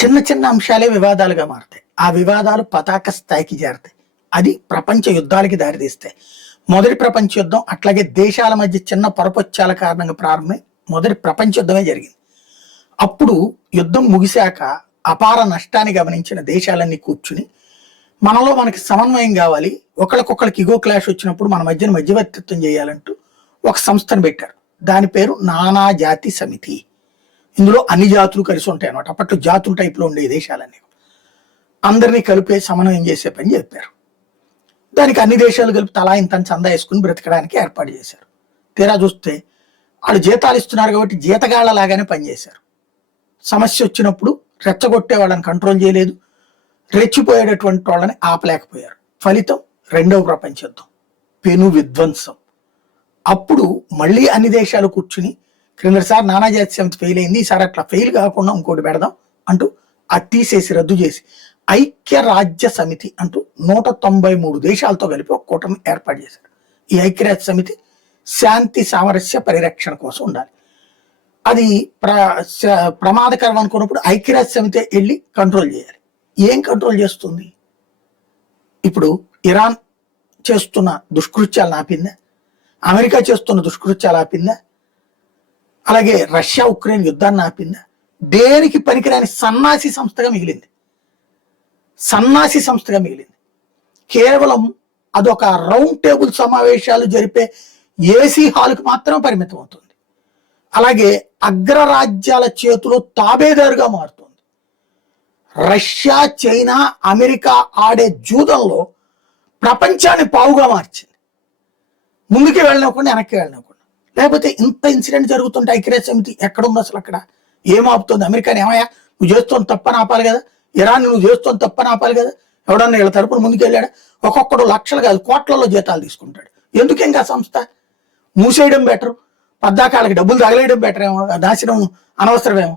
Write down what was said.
చిన్న చిన్న అంశాలే వివాదాలుగా మారుతాయి. ఆ వివాదాలు పతాక స్థాయికి చేరతాయి. అది ప్రపంచ యుద్ధాలకి దారితీస్తాయి. మొదటి ప్రపంచ యుద్ధం అట్లాగే దేశాల మధ్య చిన్న పొరపొచ్చాల కారణంగా ప్రారంభమై మొదటి ప్రపంచ యుద్ధమే జరిగింది. అప్పుడు యుద్ధం ముగిశాక అపార నష్టాన్ని గమనించిన దేశాలన్నీ కూర్చుని మనలో మనకి సమన్వయం కావాలి, ఒకరికొకరికి ఇగో క్లాష్ వచ్చినప్పుడు మన మధ్యన మధ్యవర్తిత్వం చేయాలంటూ ఒక సంస్థను పెట్టారు. దాని పేరు నానా జాతి సమితి. ఇందులో అన్ని జాతులు కలిసి ఉంటాయి అన్నమాట. అప్పట్లో జాతుల టైప్లో ఉండే దేశాలన్నీ అందరినీ కలిపే సమన్వయం చేసే పని చెప్పారు. దానికి అన్ని దేశాలు కలిపి తలా ఇంత చందా వేసుకుని బ్రతకడానికి ఏర్పాటు చేశారు. తీరా చూస్తే వాళ్ళు జీతాలు ఇస్తున్నారు కాబట్టి జీతగాళ్ల లాగానే పనిచేశారు. సమస్య వచ్చినప్పుడు రెచ్చగొట్టే వాళ్ళని కంట్రోల్ చేయలేదు, రెచ్చిపోయేటటువంటి వాళ్ళని ఆపలేకపోయారు. ఫలితం రెండవ ప్రపంచ యుద్ధం, పెను విధ్వంసం. అప్పుడు మళ్ళీ అన్ని దేశాలు కూర్చుని క్రిందసారి నానాజాతి సమితి ఫెయిల్ అయింది, ఈసారి అట్లా ఫెయిల్ కాకుండా ఇంకోటి పెడదాం అంటూ అది తీసేసి రద్దు చేసి ఐక్యరాజ్య సమితి అంటూ 193 దేశాలతో కలిపి ఒక కూటమి ఏర్పాటు చేశారు. ఈ ఐక్యరాజ్య సమితి శాంతి సామరస్య పరిరక్షణ కోసం ఉండాలి. అది ప్రమాదకరం అనుకున్నప్పుడు ఐక్యరాజ్య సమితి వెళ్ళి కంట్రోల్ చేయాలి. ఏం కంట్రోల్ చేస్తుంది? ఇప్పుడు ఇరాన్ చేస్తున్న దుష్కృత్యాలను ఆపిందా? అమెరికా చేస్తున్న దుష్కృత్యాలు ఆపిందా? అలాగే రష్యా ఉక్రెయిన్ యుద్ధాన్ని ఆపిందా? దేనికి పనికిరాని సన్నాసి సంస్థగా మిగిలింది. కేవలం అదొక రౌండ్ టేబుల్ సమావేశాలు జరిపే ఏసీ హాల్కి మాత్రమే పరిమితం అవుతుంది. అలాగే అగ్రరాజ్యాల చేతిలో తాబేదారుగా మారుతుంది. రష్యా, చైనా, అమెరికా ఆడే జూదంలో ప్రపంచాన్ని పావుగా మార్చింది. ముందుకు వెళ్ళనివ్వకుండా వెనక్కి వెళ్ళనివ్వకుండా. లేకపోతే ఇంత ఇన్సిడెంట్ జరుగుతుంటే ఐక్యరాజ్య సమితి ఎక్కడుంది అసలు? అక్కడ ఏం ఆపుతుంది? అమెరికాని ఏమయ్యా నువ్వు చేస్తోంది తప్పని ఆపాలి కదా, ఇరాన్ నువ్వు చేస్తోంది తప్పని ఆపాలి కదా, ఎవడన్నా వీళ్ళ తరపున ముందుకు వెళ్ళాడా? ఒక్కొక్కడు లక్షలు కాదు కోట్లలో జీతాలు తీసుకుంటాడు. ఎందుకు ఇంకా సంస్థ మూసేయడం బెటరు, పద్దాకాళ్ళకి డబ్బులు తగలేయడం బెటర్ ఏమో, దాచడం అనవసరమేమో.